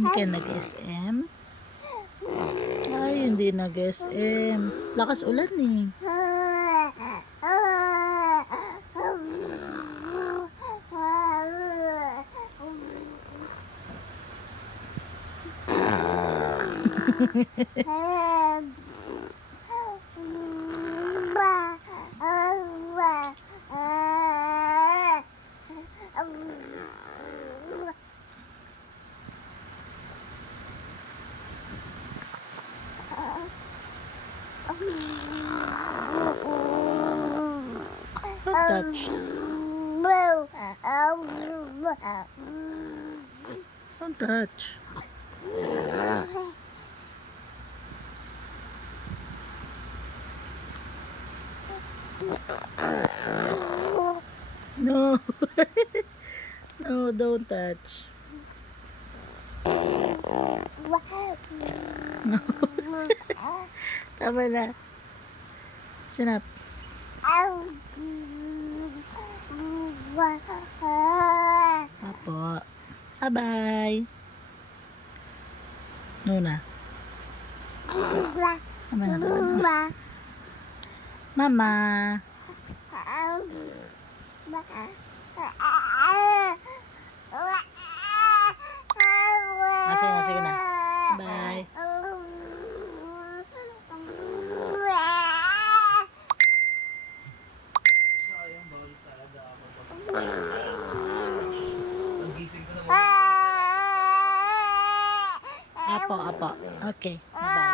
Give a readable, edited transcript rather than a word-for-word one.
Hindi ka nag-SM? Ay, hindi nag-SM. Lakas ulan eh. Don't touch. Don't touch. No. No, don't touch. No. Tama na. Sinap. Apo. Bye-bye. Nuna. Tama na, tama na. Mama. Sige na. Bye. Sayang, bawal talaga ako. Pagising ko na Apo, apo. Okay. Bye-bye.